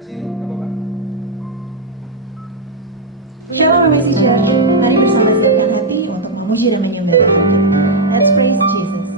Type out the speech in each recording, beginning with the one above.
kasih apa Pak? Shalom Messenger, mari bersama siapkan hati untuk memuji dan menyembah Tuhan. Let's praise Jesus.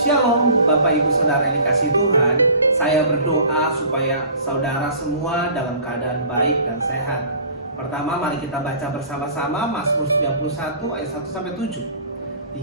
Shalom Bapak Ibu Saudara yang dikasihi Tuhan. Saya berdoa supaya saudara semua dalam keadaan baik dan sehat. Pertama, mari kita baca bersama-sama Mazmur 91 ayat 1-7.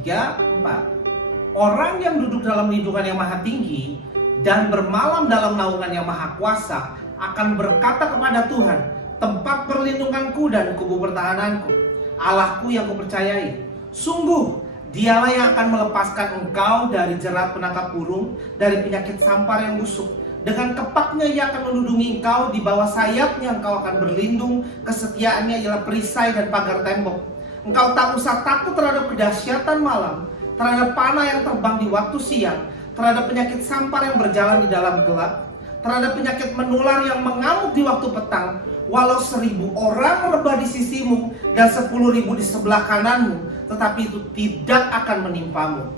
3, 4. Orang yang duduk dalam lindungan yang maha tinggi dan bermalam dalam naungan yang maha kuasa akan berkata kepada Tuhan, tempat perlindunganku dan kubu pertahananku, Allahku yang kupercayai. Sungguh Dialah yang akan melepaskan engkau dari jerat penangkap burung, dari penyakit sampar yang busuk. Dengan kepaknya ia akan melindungi engkau, di bawah sayapnya engkau akan berlindung. Kesetiaannya ialah perisai dan pagar tembok. Engkau tak usah takut terhadap kedahsyatan malam, terhadap panah yang terbang di waktu siang, terhadap penyakit sampar yang berjalan di dalam gelap, terhadap penyakit menular yang mengamuk di waktu petang. Walau 1000 orang rebah di sisimu dan 10.000 di sebelah kananmu, tetapi itu tidak akan menimpamu.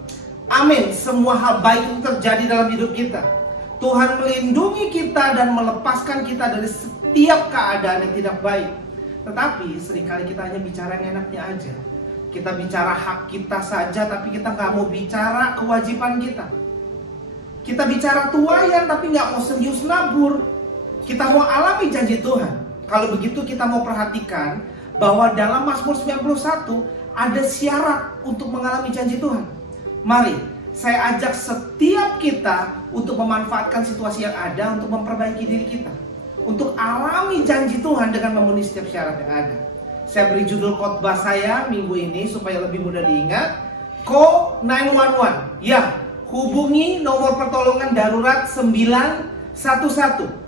Amin. Semua hal baik itu terjadi dalam hidup kita. Tuhan melindungi kita dan melepaskan kita dari setiap keadaan yang tidak baik. Tetapi seringkali kita hanya bicara yang enaknya aja. Kita bicara hak kita saja, tapi kita nggak mau bicara kewajiban kita. Kita bicara tuayan, tapi nggak mau serius nabur. Kita mau alami janji Tuhan. Kalau begitu kita mau perhatikan bahwa dalam Mazmur 91 ada syarat untuk mengalami janji Tuhan. Mari, saya ajak setiap kita untuk memanfaatkan situasi yang ada untuk memperbaiki diri kita, untuk alami janji Tuhan dengan memenuhi setiap syarat yang ada. Saya beri judul khotbah saya minggu ini supaya lebih mudah diingat. Call 911. Ya, hubungi nomor pertolongan darurat 911.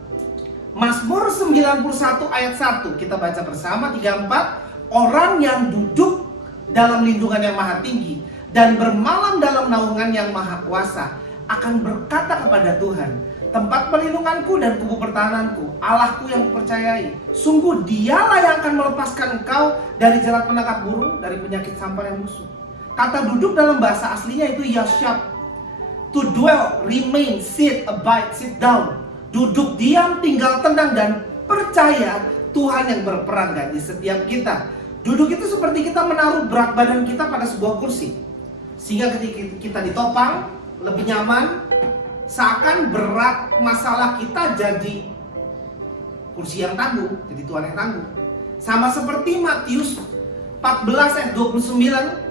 Mazmur 91 ayat 1. Kita baca bersama 3-4. Orang yang duduk dalam lindungan yang maha tinggi dan bermalam dalam naungan yang maha kuasa akan berkata kepada Tuhan, tempat perlindunganku dan kubu pertahananku, Allahku yang kupercayai. Sungguh Dialah yang akan melepaskan engkau dari jerat penangkap burung, dari penyakit sampar yang busuk. Kata duduk dalam bahasa aslinya itu yashab. To dwell, remain, sit, abide, sit down. Duduk diam, tinggal tenang, dan percaya Tuhan yang berperan di setiap kita. Duduk itu seperti kita menaruh berat badan kita pada sebuah kursi, sehingga ketika kita ditopang lebih nyaman. Seakan berat masalah kita jadi kursi yang tangguh, jadi Tuhan yang tangguh. Sama seperti Matius 14 ayat 29.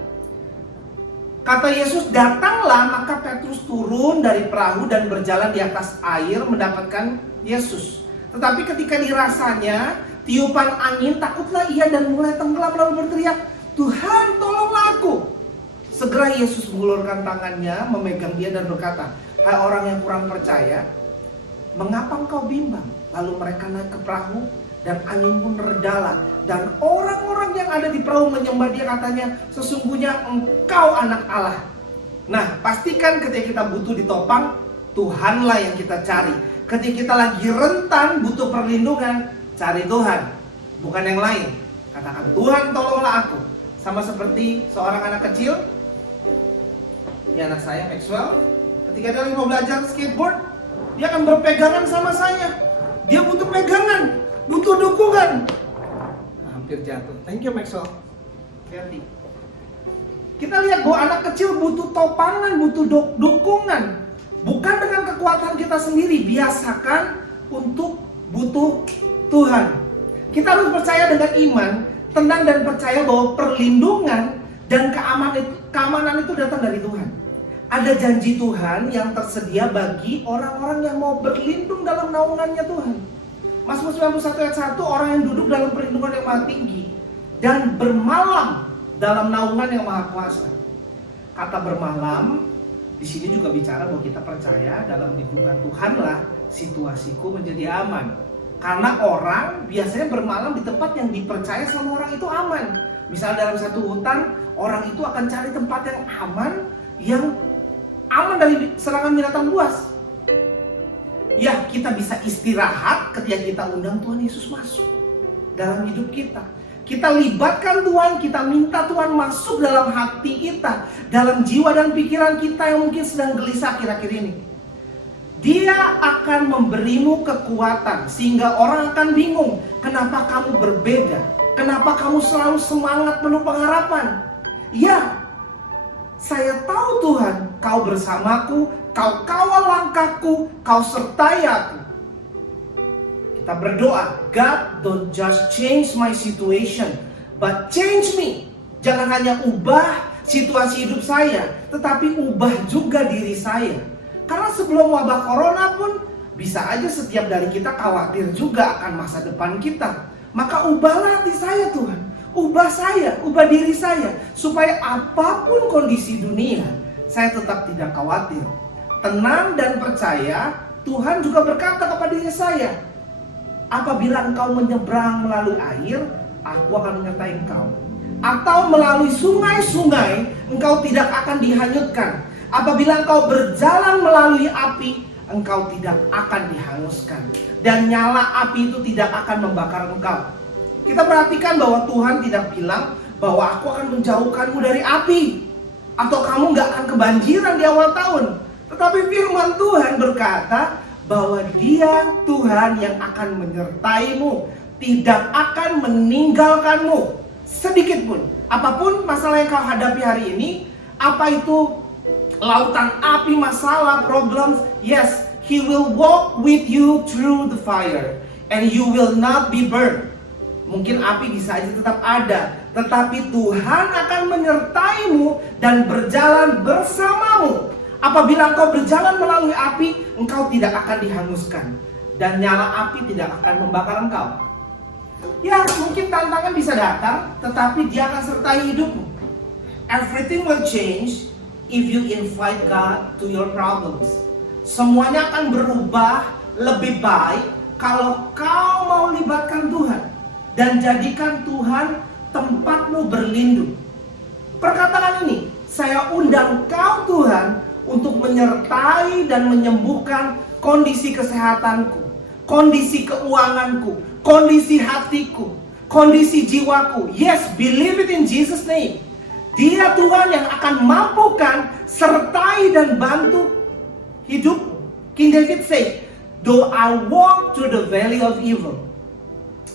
Kata Yesus, datanglah, maka Petrus turun dari perahu dan berjalan di atas air mendapatkan Yesus. Tetapi ketika dirasanya tiupan angin, takutlah ia dan mulai tenggelam lalu berteriak, Tuhan tolonglah aku. Segera Yesus mengulurkan tangannya, memegang dia dan berkata, hai orang yang kurang percaya, mengapa engkau bimbang? Lalu mereka naik ke perahu dan angin pun redalah. Dan orang-orang yang ada di perahu menyembah dia, katanya, sesungguhnya engkau anak Allah. Nah, pastikan ketika kita butuh ditopang, Tuhanlah yang kita cari. Ketika kita lagi rentan, butuh perlindungan, cari Tuhan, bukan yang lain. Katakan, Tuhan tolonglah aku. Sama seperti seorang anak kecil. Ini anak saya, Maxwell. Ketika dia mau belajar skateboard, dia akan berpegangan sama saya. Dia butuh pegangan, butuh dukungan. Hampir jatuh. Thank you, Maxwell. Hati. Kita lihat bahwa anak kecil butuh topangan, butuh dukungan. Bukan dengan kekuatan kita sendiri. Biasakan untuk butuh Tuhan. Kita harus percaya dengan iman, tenang dan percaya bahwa perlindungan dan keamanan itu datang dari Tuhan. Ada janji Tuhan yang tersedia bagi orang-orang yang mau berlindung dalam naungannya Tuhan. Mazmur 91 ayat 1, orang yang duduk dalam perlindungan yang maha tinggi dan bermalam dalam naungan yang maha kuasa. Kata bermalam di sini juga bicara bahwa kita percaya dalam lindungan Tuhanlah situasiku menjadi aman. Karena orang biasanya bermalam di tempat yang dipercaya sama orang itu aman. Misal dalam satu hutan, orang itu akan cari tempat yang aman dari serangan binatang buas. Ya, kita bisa istirahat ketika kita undang Tuhan Yesus masuk dalam hidup kita. Kita libatkan Tuhan, kita minta Tuhan masuk dalam hati kita, dalam jiwa dan pikiran kita yang mungkin sedang gelisah akhir-akhir ini. Dia akan memberimu kekuatan sehingga orang akan bingung, kenapa kamu berbeda? Kenapa kamu selalu semangat penuh pengharapan? Ya, Saya tahu Tuhan, Kau bersamaku, Kau kawal langkahku, Kau sertai aku. Kita berdoa, God, don't just change my situation, but change me. Jangan hanya ubah situasi hidup saya, tetapi ubah juga diri saya. Karena sebelum wabah corona pun, bisa aja setiap dari kita khawatir juga akan masa depan kita. Maka ubahlah hati saya Tuhan. Ubah saya, ubah diri saya, supaya apapun kondisi dunia, saya tetap tidak khawatir. Tenang dan percaya, Tuhan juga berkata kepada diri saya, apabila engkau menyeberang melalui air, aku akan menyertai engkau. Atau melalui sungai-sungai, engkau tidak akan dihanyutkan. Apabila engkau berjalan melalui api, engkau tidak akan dihanguskan. Dan nyala api itu tidak akan membakar engkau. Kita perhatikan bahwa Tuhan tidak bilang bahwa aku akan menjauhkanmu dari api, atau kamu gak akan kebanjiran di awal tahun. Tetapi firman Tuhan berkata bahwa Dia Tuhan yang akan menyertaimu, tidak akan meninggalkanmu sedikit pun. Apapun masalah yang kau hadapi hari ini, apa itu lautan api, masalah, problems, yes, He will walk with you through the fire and you will not be burned. Mungkin api bisa aja tetap ada, tetapi Tuhan akan menyertaimu dan berjalan bersamamu. Apabila engkau berjalan melalui api, engkau tidak akan dihanguskan, dan nyala api tidak akan membakar engkau. Ya, mungkin tantangan bisa datang, tetapi Dia akan sertai hidupmu. Everything will change if you invite God to your problems. Semuanya akan berubah lebih baik kalau kau mau libatkan Tuhan dan jadikan Tuhan tempatmu berlindung. Perkataan ini, saya undang kau Tuhan untuk menyertai dan menyembuhkan kondisi kesehatanku, kondisi keuanganku, kondisi hatiku, kondisi jiwaku. Yes, believe it in Jesus' name. Dia Tuhan yang akan mampukan, sertai dan bantu hidupmu. King David said, though I walk through the valley of evil.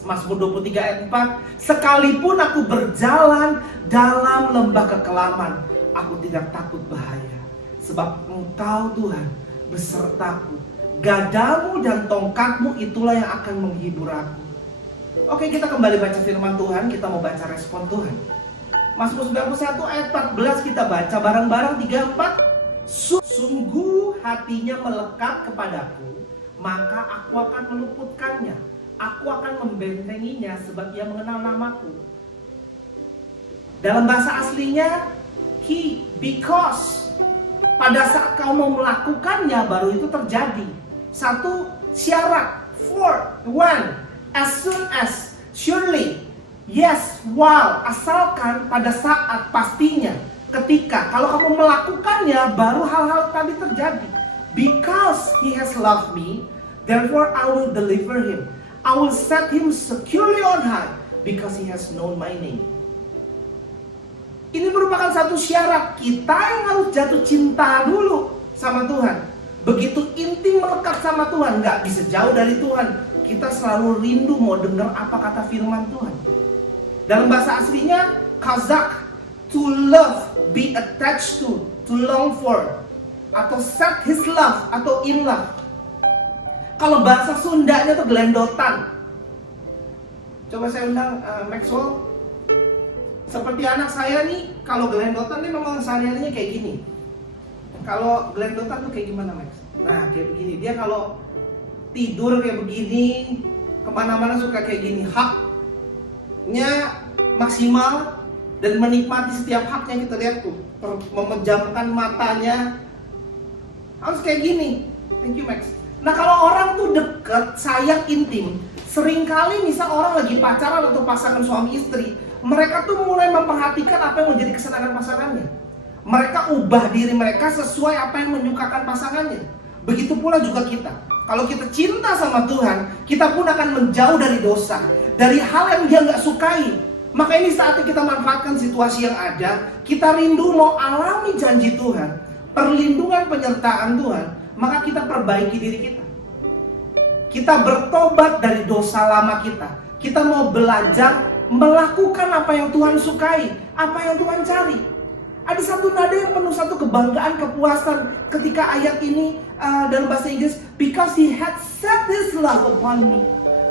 Mazmur 23 ayat 4, sekalipun aku berjalan dalam lembah kekelaman, aku tidak takut bahaya, sebab Engkau Tuhan besertaku. Gadamu dan tongkatmu itulah yang akan menghibur aku. Oke, kita kembali baca firman Tuhan, kita mau baca respon Tuhan. Mazmur 91 ayat 14 kita baca bareng-bareng 3-4. Sungguh hatinya melekat kepadaku, maka aku akan meluputkannya. Aku akan membentenginya sebab ia mengenal namaku. Dalam bahasa aslinya, because. Pada saat kau mau melakukannya, baru itu terjadi. Satu syarat, for, when, as soon as, surely, yes, while, asalkan, pada saat, pastinya, ketika. Kalau kamu melakukannya, baru hal-hal tadi terjadi. Because He has loved me, therefore I will deliver Him. I will set him securely on high because he has known my name. Ini merupakan satu syarat kita yang harus jatuh cinta dulu sama Tuhan. Begitu intim melekat sama Tuhan, nggak bisa jauh dari Tuhan. Kita selalu rindu mau dengar apa kata firman Tuhan. Dalam bahasa aslinya, kazak, to love, be attached to long for, atau set his love, atau in love. Kalau bahasa Sundanya tuh gelendotan. Coba saya undang Maxwell. Seperti anak saya nih, kalau gelendotan nih memang sehari-harinya kayak gini. Kalau gelendotan tuh kayak gimana, Max? Nah, kayak begini. Dia kalau tidur kayak begini, kemana-mana suka kayak gini. Haknya maksimal dan menikmati setiap haknya. Kita lihat tuh, memejamkan matanya. Harus kayak gini. Thank you, Max. Nah, kalau orang tuh deket, sayang, intim, seringkali misal orang lagi pacaran atau pasangan suami istri, mereka tuh mulai memperhatikan apa yang menjadi kesenangan pasangannya. Mereka ubah diri mereka sesuai apa yang menyukakan pasangannya. Begitu pula juga kita. Kalau kita cinta sama Tuhan, kita pun akan menjauh dari dosa, dari hal yang Dia nggak sukai. Maka ini saatnya kita manfaatkan situasi yang ada. Kita rindu mau alami janji Tuhan, perlindungan penyertaan Tuhan. Maka kita perbaiki diri kita. Kita bertobat dari dosa lama kita. Kita mau belajar melakukan apa yang Tuhan sukai, apa yang Tuhan cari. Ada satu nada yang penuh satu kebanggaan, kepuasan ketika ayat ini dalam bahasa Inggris, because he had set his love upon me.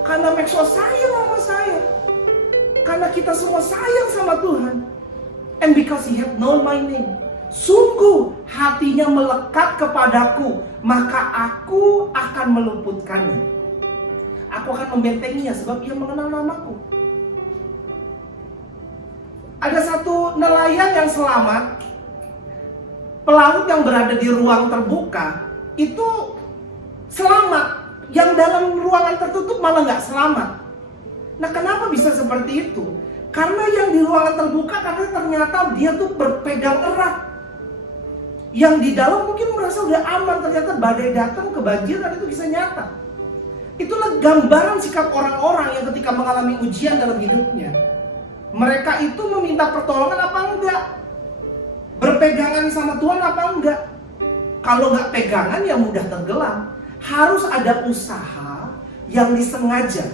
Karena Maxwell sayang sama saya. Karena kita semua sayang sama Tuhan. And because he had known my name. Sungguh hatinya melekat kepadaku, maka aku akan meluputkannya. Aku akan membentenginya sebab ia mengenal namaku. Ada satu nelayan yang selamat, pelaut yang berada di ruang terbuka, itu selamat. Yang dalam ruangan tertutup malah nggak selamat. Nah, kenapa bisa seperti itu? Karena yang di ruangan terbuka karena ternyata dia tuh berpegang erat. Yang di dalam mungkin merasa udah aman, ternyata badai datang, kebanjiran, itu bisa nyata. Itulah gambaran sikap orang-orang yang ketika mengalami ujian dalam hidupnya. Mereka itu meminta pertolongan apa enggak? Berpegangan sama Tuhan apa enggak? Kalau nggak pegangan ya mudah tenggelam. Harus ada usaha yang disengaja.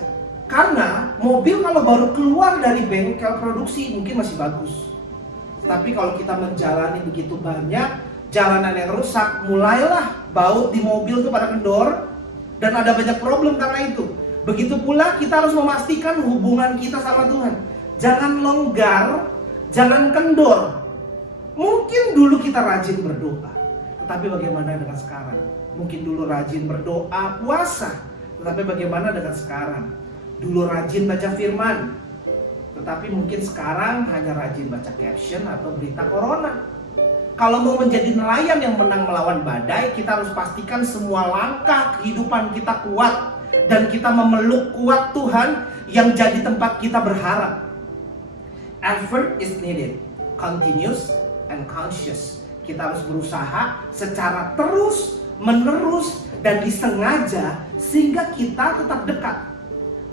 Karena mobil kalau baru keluar dari bengkel produksi mungkin masih bagus. Tapi kalau kita menjalani begitu banyak jalanan yang rusak, mulailah baut di mobil itu pada kendor. Dan ada banyak problem karena itu. Begitu pula kita harus memastikan hubungan kita sama Tuhan. Jangan longgar, jangan kendor. Mungkin dulu kita rajin berdoa, tetapi bagaimana dengan sekarang? Mungkin dulu rajin berdoa, puasa, tetapi bagaimana dengan sekarang? Dulu rajin baca firman, tetapi mungkin sekarang hanya rajin baca caption atau berita corona. Kalau mau menjadi nelayan yang menang melawan badai, kita harus pastikan semua langkah kehidupan kita kuat. Dan kita memeluk kuat Tuhan yang jadi tempat kita berharap. Effort is needed, continuous and conscious. Kita harus berusaha secara terus, menerus, dan disengaja sehingga kita tetap dekat.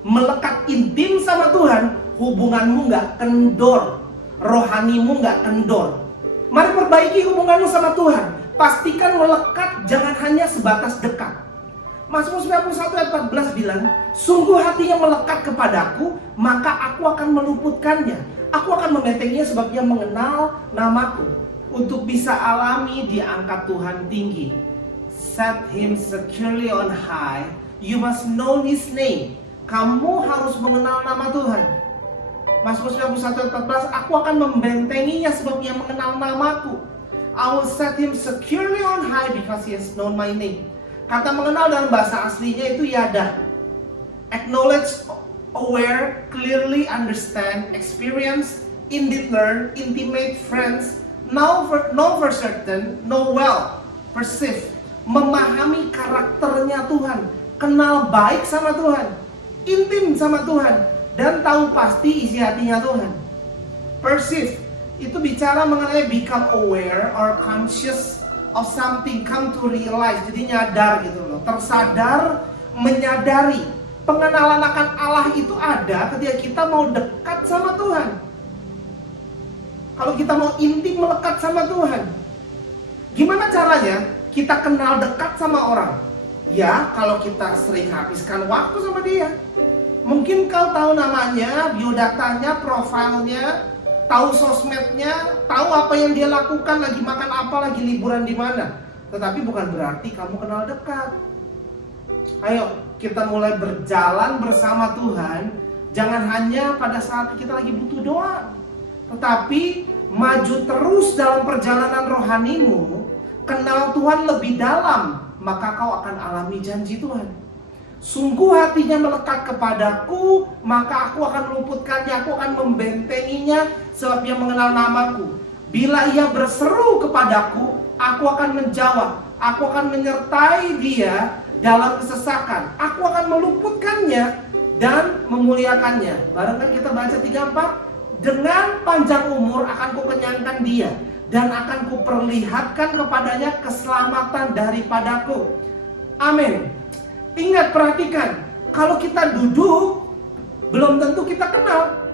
Melekat intim sama Tuhan, hubunganmu nggak kendor, rohanimu nggak kendor. Mari perbaiki hubunganmu sama Tuhan. Pastikan melekat, jangan hanya sebatas dekat. Mazmur 91 ayat 14 bilang, sungguh hatinya melekat kepadaku, maka aku akan meluputkannya. Aku akan membentenginya sebab ia mengenal namaku. Untuk bisa alami diangkat Tuhan tinggi. Set him securely on high. You must know his name. Kamu harus mengenal nama Tuhan. Mazmur 91 ayat 14, aku akan membentenginya sebab ia mengenal namaku. I will set him securely on high because he has known my name. Kata mengenal dalam bahasa aslinya itu yada. Acknowledge, aware, clearly understand, experience, indeed learn, intimate, friends, know for certain, know well, perceive. Memahami karakternya Tuhan, kenal baik sama Tuhan, intim sama Tuhan, dan tahu pasti isi hatinya Tuhan. Perceive, itu bicara mengenai become aware or conscious of something, come to realize, jadi nyadar gitu loh, tersadar, menyadari. Pengenalan akan Allah itu ada ketika kita mau dekat sama Tuhan. Kalau kita mau intim melekat sama Tuhan, gimana caranya kita kenal dekat sama orang? Ya, kalau kita sering habiskan waktu sama dia. Mungkin kau tahu namanya, biodatanya, profilnya, tahu sosmednya, tahu apa yang dia lakukan, lagi makan apa, lagi liburan di mana. Tetapi bukan berarti kamu kenal dekat. Ayo, kita mulai berjalan bersama Tuhan. Jangan hanya pada saat kita lagi butuh doa, tetapi maju terus dalam perjalanan rohanimu. Kenal Tuhan lebih dalam, maka kau akan alami janji Tuhan. Sungguh hatinya melekat kepadaku, maka aku akan meluputkannya, aku akan membentenginya, sebab ia mengenal namaku. Bila ia berseru kepadaku, aku akan menjawab, aku akan menyertai dia dalam kesesakan, aku akan meluputkannya dan memuliakannya. Barangkali kita baca 34, dengan panjang umur akan kukenyangkan dia, dan akan kuperlihatkan kepadanya keselamatan daripadaku. Amin. Ingat, perhatikan, kalau kita duduk, belum tentu kita kenal.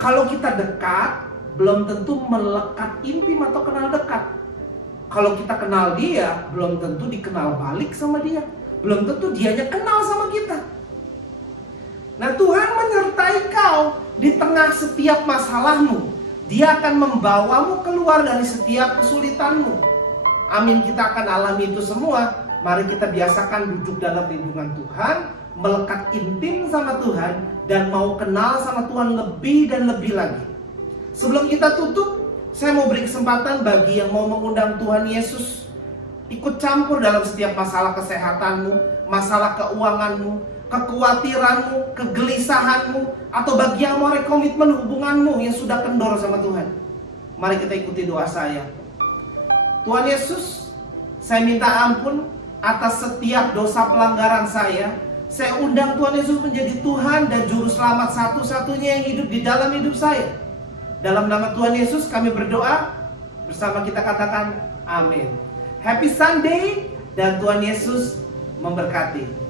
Kalau kita dekat, belum tentu melekat intim atau kenal dekat. Kalau kita kenal dia, belum tentu dikenal balik sama dia. Belum tentu dianya kenal sama kita. Nah, Tuhan menyertai kau di tengah setiap masalahmu. Dia akan membawamu keluar dari setiap kesulitanmu. Amin, kita akan alami itu semua. Mari kita biasakan duduk dalam lindungan Tuhan, melekat intim sama Tuhan, dan mau kenal sama Tuhan lebih dan lebih lagi. Sebelum kita tutup, saya mau beri kesempatan bagi yang mau mengundang Tuhan Yesus ikut campur dalam setiap masalah kesehatanmu, masalah keuanganmu, kekhawatiranmu, kegelisahanmu, atau bagi yang mau rekomitmen hubunganmu yang sudah kendor sama Tuhan. Mari kita ikuti doa saya. Tuhan Yesus, saya minta ampun atas setiap dosa pelanggaran saya. Saya undang Tuhan Yesus menjadi Tuhan dan Juru Selamat satu-satunya yang hidup di dalam hidup saya. Dalam nama Tuhan Yesus kami berdoa, bersama kita katakan amin. Happy Sunday, dan Tuhan Yesus memberkati.